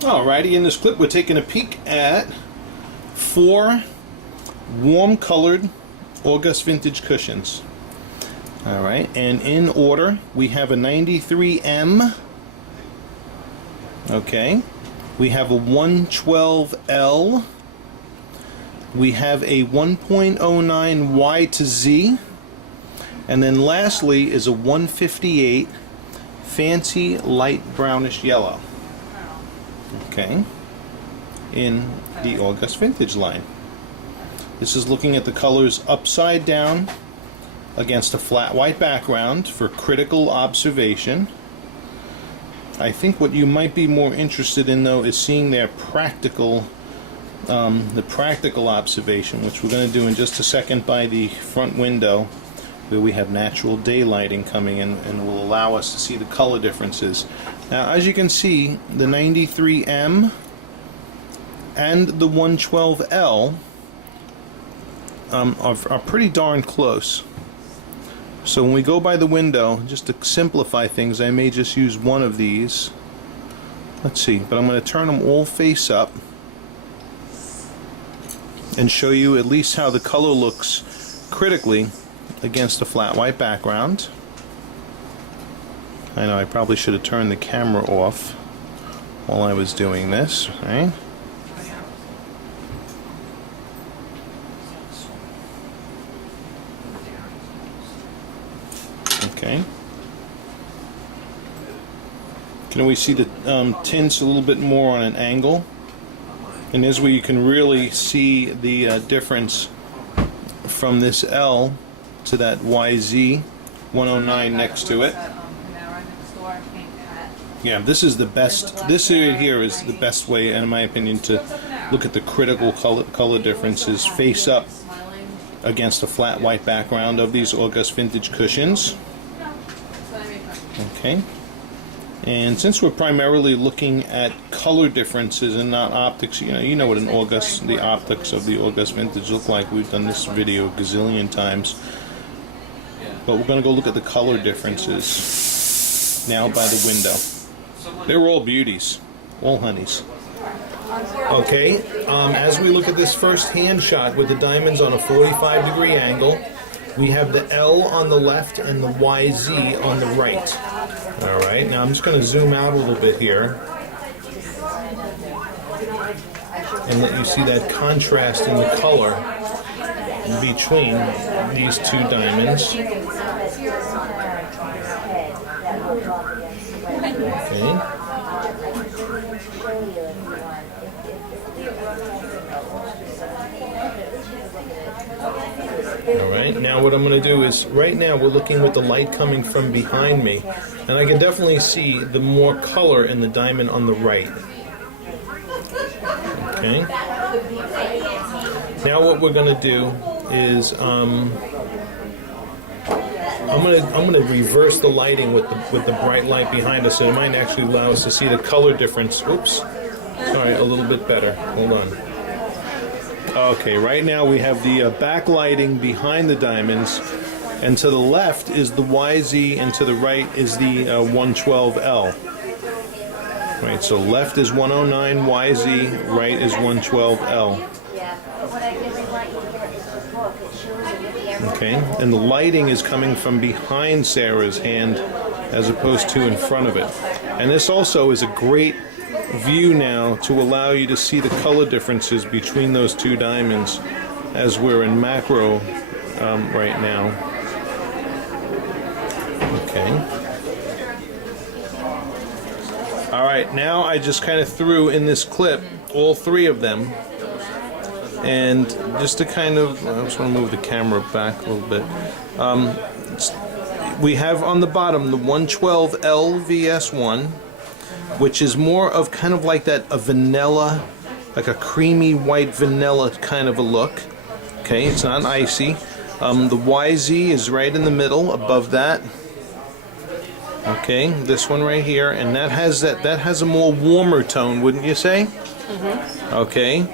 Alrighty, in this clip we're taking a peek at 4 warm colored August vintage cushions. Alright, and in order we have a 93M, okay, we have a 112L, we have a 1.09 Y to Z, and then lastly is a 158 fancy light brownish yellow. Okay, in the August vintage line. This is looking at the colors upside down against a flat white background for critical observation. I think what you might be more interested in though is seeing their practical the practical observation, which we're going to do in just a second by the front window, where we have natural daylighting coming in and will allow us to see the color differences. Now, as you can see, the 93M and the 112L are pretty darn close. So when we go by the window, just to simplify things, I may just use one of these. Let's see, but I'm going to turn them all face up and show you at least how the color looks critically against a flat white background. I know I probably should have turned the camera off while I was doing this, right? Okay. Can we see the tints a little bit more on an angle? And this is where you can really see the difference from this L to that YZ 109 next to it. Yeah, this is the best. This area here is the best way, in my opinion, to look at the critical color differences face up against a flat white background of these August vintage cushions. Okay. And since we're primarily looking at color differences and not optics, you know what the optics of the August vintage look like. We've done this video a gazillion times. But we're going to go look at the color differences now by the window. They're all beauties, all honeys. Okay, as we look at this first hand shot with the diamonds on a 45-degree angle, we have the L on the left and the YZ on the right. Alright, now I'm just going to zoom out a little bit here and let you see that contrast in the color between these two diamonds. Okay. Alright, now what I'm going to do is, right now we're looking with the light coming from behind me, and I can definitely see the more color in the diamond on the right. Okay. Now what we're going to do is I'm going to reverse the lighting with the bright light behind us, so it might actually allow us to see the color difference. Oops. Sorry, a little bit better. Hold on. Okay, right now we have the backlighting behind the diamonds, and to the left is the YZ, and to the right is the 112L. Right, so left is 109 YZ, right is 112L. Okay, and the lighting is coming from behind Sarah's hand as opposed to in front of it. And this also is a great view now to allow you to see the color differences between those two diamonds as we're in macro right now. Okay. Alright, now I just kind of threw in this clip all 3 of them, and just to kind of, I just want to move the camera back a little bit. We have on the bottom the 112L VS1, which is more of kind of like that, a vanilla, like a creamy white vanilla kind of a look. Okay, it's not icy. The YZ is right in the middle above that. Okay, this one right here, and that has a more warmer tone, wouldn't you say? Mm-hmm. Okay,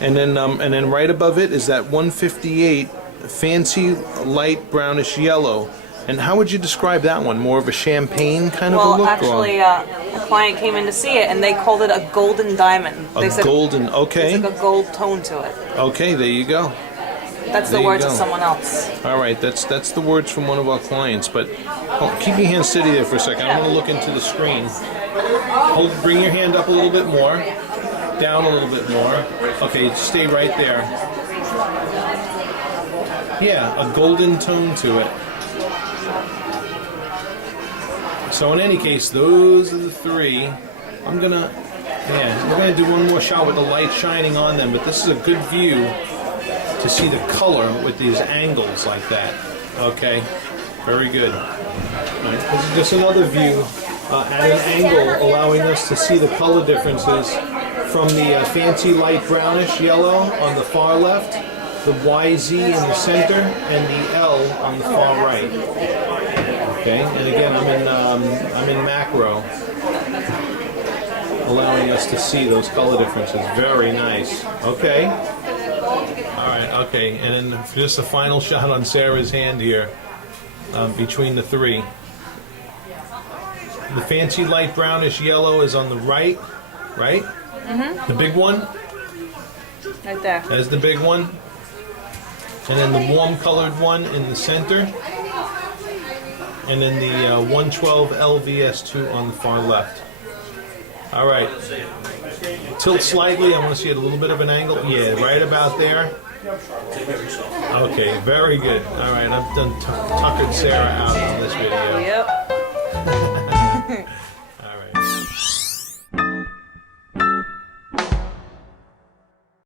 and then right above it is that 158 fancy light brownish yellow. And how would you describe that one? More of a champagne kind of a Well, look? actually, a client came in to see it, and they called it a golden diamond. They said golden, okay. it's like a gold tone to it. Okay, there you go. That's the words of someone else. All right, that's the words from one of our clients. But keep your hand steady there for a second. I want to look into the screen. Bring your hand up a little bit more, down a little bit more. Okay, stay right there. Yeah, a golden tone to it. So in any case, those are the three. We're gonna do one more shot with the light shining on them. But this is a good view to see the color with these angles like that. Okay, very good. All right, this is just another view at an angle, allowing us to see the color differences from the fancy light brownish yellow on the far left, the YZ in the center, and the L on the far right. Okay, and again, I'm in macro, allowing us to see those color differences. Very nice. Okay. All right. Okay, and then just a final shot on Sarah's hand here, between the three. The fancy light brownish yellow is on the right, right? Mm-hmm. The big one? Right there. That's the big one. And then the warm colored one in the center. And then the 112 LVS2 on the far left. All right. Tilt slightly. I want to see it a little bit of an angle. Yeah, right about there. Okay, very good. All right, I've done tuckered Sarah out on this video. Yep.